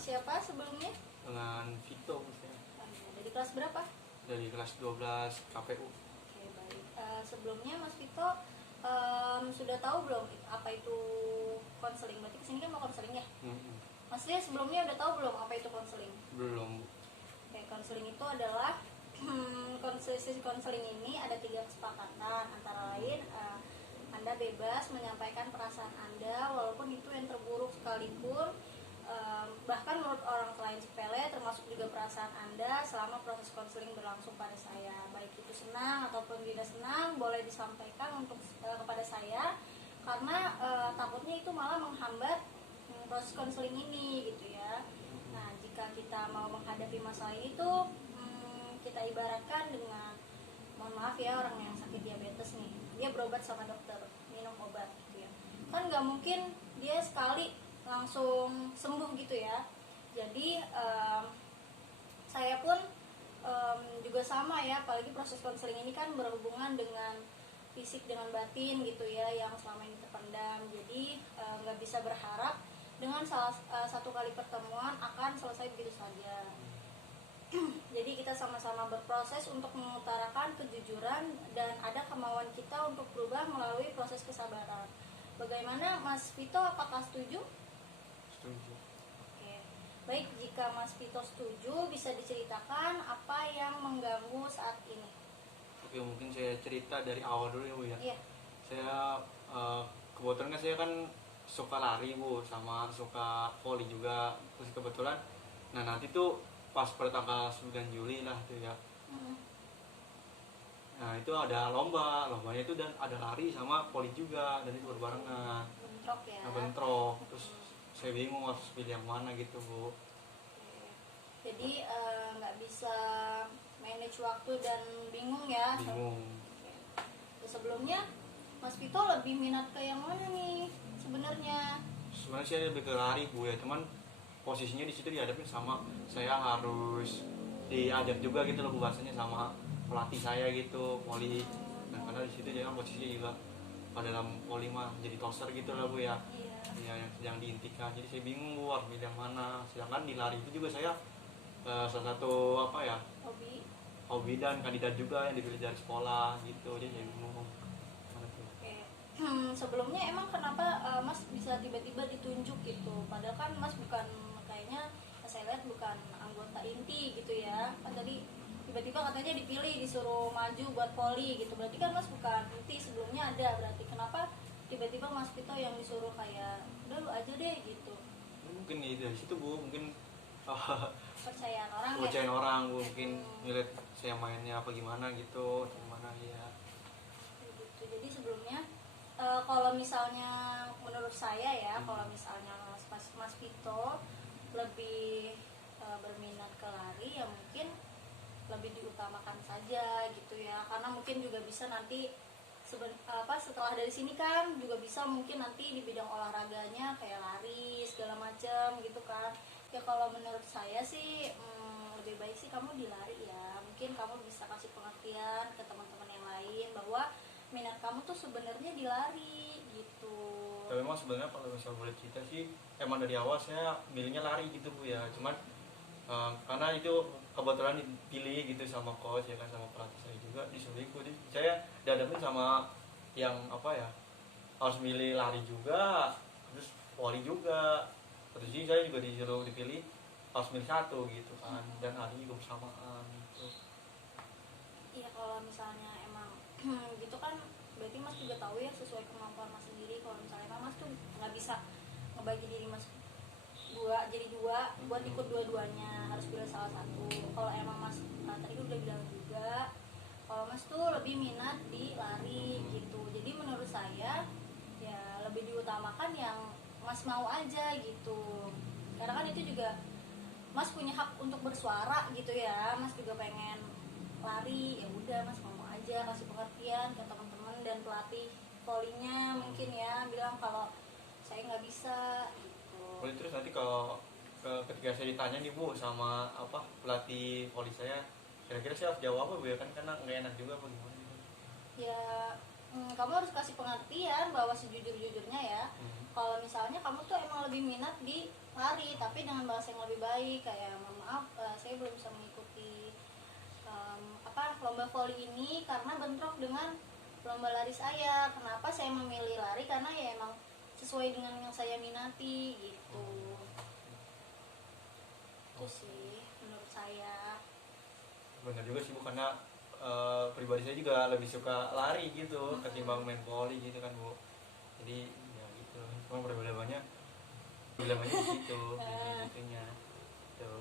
siapa sebelumnya? Dengan Vito misalnya. Dari kelas berapa? Dari kelas 12 KPU. Oke, baik. Sebelumnya Mas Vito sudah tahu belum apa itu konseling? Berarti kesini kan mau konseling ya? Mas Lia sebelumnya udah tahu belum apa itu konseling? Belum. Oke, konseling itu adalah sesi konseling ini ada 3 kesepakatan, antara lain Anda bebas menyampaikan perasaan Anda walaupun itu yang terburuk sekalipun, bahkan menurut orang lain sepele, termasuk juga perasaan Anda selama proses konseling berlangsung pada saya. Baik itu senang ataupun tidak senang boleh disampaikan untuk kepada saya, karena takutnya itu malah menghambat proses konseling ini gitu ya. Nah, jika kita mau menghadapi masalah itu, kita ibaratkan dengan, mohon maaf ya, orang yang sakit diabetes nih, dia berobat sama dokter, minum obat gitu ya, kan nggak mungkin dia sekali langsung sembuh gitu ya. Jadi saya pun juga sama ya, apalagi proses konseling ini kan berhubungan dengan fisik dengan batin gitu ya, yang selama ini terpendam. Jadi nggak bisa berharap dengan satu kali pertemuan akan selesai begitu saja. Jadi kita sama-sama berproses untuk mengutarakan kejujuran dan ada kemauan kita untuk berubah melalui proses kesabaran. Bagaimana Mas Vito, apakah setuju? Setuju. Oke. Baik, jika Mas Vito setuju, bisa diceritakan apa yang mengganggu saat ini? Oke, mungkin saya cerita dari awal dulu ya Bu ya. Iya. Saya kebetulan kan saya kan suka lari Bu, sama suka volley juga. Terus kebetulan, nah nanti tuh pas pada tanggal 9 Juli lah tuh ya. Nah itu ada lombanya itu, dan ada lari sama volley juga, dan itu berbarengan. Bentrok ya. Nah, bentrok. Terus saya bingung harus pilih yang mana gitu Bu. Jadi nggak bisa manage waktu dan bingung ya. Bingung. Sebelumnya Mas Vito lebih minat ke yang mana nih sebenarnya? Sebenarnya saya lebih ke lari Bu ya, cuman posisinya di situ dihadapin sama, saya harus diajak juga gitu loh Bu, bahasanya sama pelatih saya gitu, volley. Dan karena di situ jangan posisinya juga pada dalam volley mah jadi toser gitu lah Bu ya. Iya, yang sedang diintikan. Jadi saya bingung Bu harus milih yang mana. Sedangkan di lari itu juga saya salah satu apa ya, hobi dan kandidat juga yang dipilih dari sekolah gitu. Jadi saya bingung mana tuh. Sebelumnya emang kenapa Mas bisa tiba-tiba ditunjuk gitu? Padahal kan Mas bukan, kayaknya saya lihat bukan anggota inti gitu ya. Kan tadi tiba-tiba katanya dipilih, disuruh maju buat volley gitu. Berarti kan Mas bukan inti, sebelumnya ada. Berarti kenapa tiba-tiba Mas Vito yang disuruh kayak udah lu aja deh gitu? Mungkin ya dari situ Bu, mungkin Percayaan orang kepercayaan ya? orang Bu, mungkin ngeliat saya mainnya apa gimana gitu, gimana ya. Gitu. Jadi sebelumnya kalau misalnya menurut saya ya, kalau misalnya Mas Vito lebih berminat ke lari, ya mungkin lebih diutamakan saja gitu ya, karena mungkin juga bisa nanti setelah dari sini kan juga bisa mungkin nanti di bidang olahraganya kayak lari segala macam gitu kan ya. Kalau menurut saya sih lebih baik sih kamu di lari ya, mungkin kamu bisa kasih pengertian ke teman-teman yang lain bahwa minat kamu tuh sebenarnya di lari gitu. Tapi memang sebenarnya kalau misalnya boleh cerita sih, emang dari awal saya milihnya lari gitu Bu ya. Cuman karena itu kebetulan dipilih gitu sama coach ya kan, sama pelatih saya juga, disuruh ikut. Saya dihadapin sama yang apa ya, harus milih lari juga, terus volley juga. Terus saya juga disuruh dipilih harus milih satu gitu kan, dan hari juga bersamaan gitu. Iya, kalau misalnya emang gitu kan berarti Mas juga tahu ya sesuai kemampuan Mas sendiri. Kalau misalnya Mas tuh nggak bisa ngebagi diri Mas jadi dua buat ikut dua-duanya, harus pilih salah satu. Kalau emang Mas tadi udah bilang juga kalau Mas tuh lebih minat di lari gitu, jadi menurut saya ya lebih diutamakan yang Mas mau aja gitu, karena kan itu juga Mas punya hak untuk bersuara gitu ya. Mas juga pengen lari, ya udah Mas ngomong aja, kasih pengertian ke teman-teman dan pelatih volley-nya mungkin ya, bilang kalau saya nggak bisa gitu. Boleh. Terus nanti kalau ketika saya ditanya nih Bu sama apa pelatih volley saya, kira-kira saya harus jawab apa Bu ya, kan karena nggak enak juga apa gimana gitu. Ya kamu harus kasih pengertian bahwa sejujur-jujurnya ya, kalau misalnya kamu tuh emang lebih minat di lari tapi dengan bahasa yang lebih baik, kayak mohon maaf saya belum bisa mengikuti lomba voli ini karena bentrok dengan lomba lari saya. Kenapa saya memilih lari? Karena ya emang sesuai dengan yang saya minati gitu. Itu sih menurut saya. Bener juga sih Bu, karena pribadi saya juga lebih suka lari gitu ketimbang main volley gitu kan Bu. Jadi ya gitu, cuma dilemmanya di situ gitunya tuh.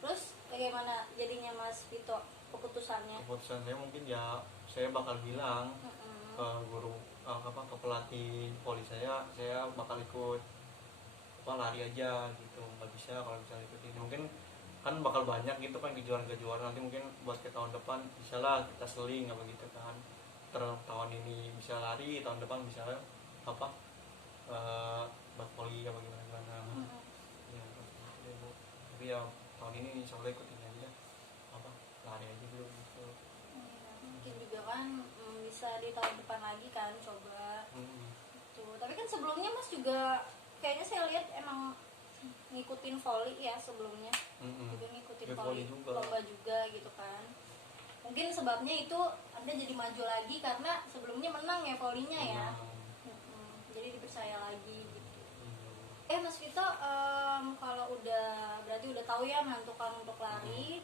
Terus bagaimana jadinya Mas Vito keputusannya? Keputusan saya mungkin ya saya bakal bilang ke guru ke pelatih volley saya bakal ikut lari aja gitu, nggak bisa kalau misalnya ikut ini mungkin kan bakal banyak gitu kan kejuaraan nanti mungkin buat ke tahun depan bisa lah kita seling apa gitu kan. Tahun ini bisa lari, tahun depan bisa buat volley apa gimana ya gitu, Bu. Tapi ya tahun ini insya Allah ikutin aja lari aja dulu gitu. Mungkin juga kan bisa di tahun depan lagi kan coba gitu. Tapi kan sebelumnya Mas juga kayaknya saya lihat emang ngikutin volley ya sebelumnya, juga ngikutin volley lomba juga gitu kan. Mungkin sebabnya itu Anda jadi maju lagi karena sebelumnya menang ya volleynya ya. Jadi dipercaya lagi gitu. Mas Vito, kalau berarti udah tahu ya menentukan untuk lari,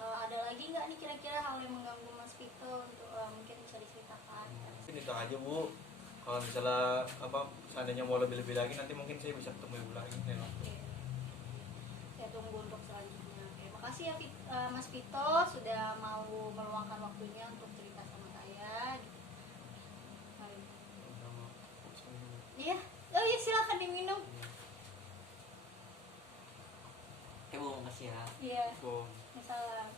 ada lagi nggak nih kira-kira hal yang mengganggu Mas Vito untuk mungkin bisa diceritakan? Mungkin itu aja Bu. Kalau misalnya seandainya mau lebih lagi nanti mungkin saya bisa ketemu Ibu lagi ya. Saya tunggu untuk selanjutnya. Makasih ya Mas Vito sudah mau meluangkan waktunya untuk cerita sama saya. Iya, oh iya silakan diminum. Bu, makasih ya. Iya. Salam.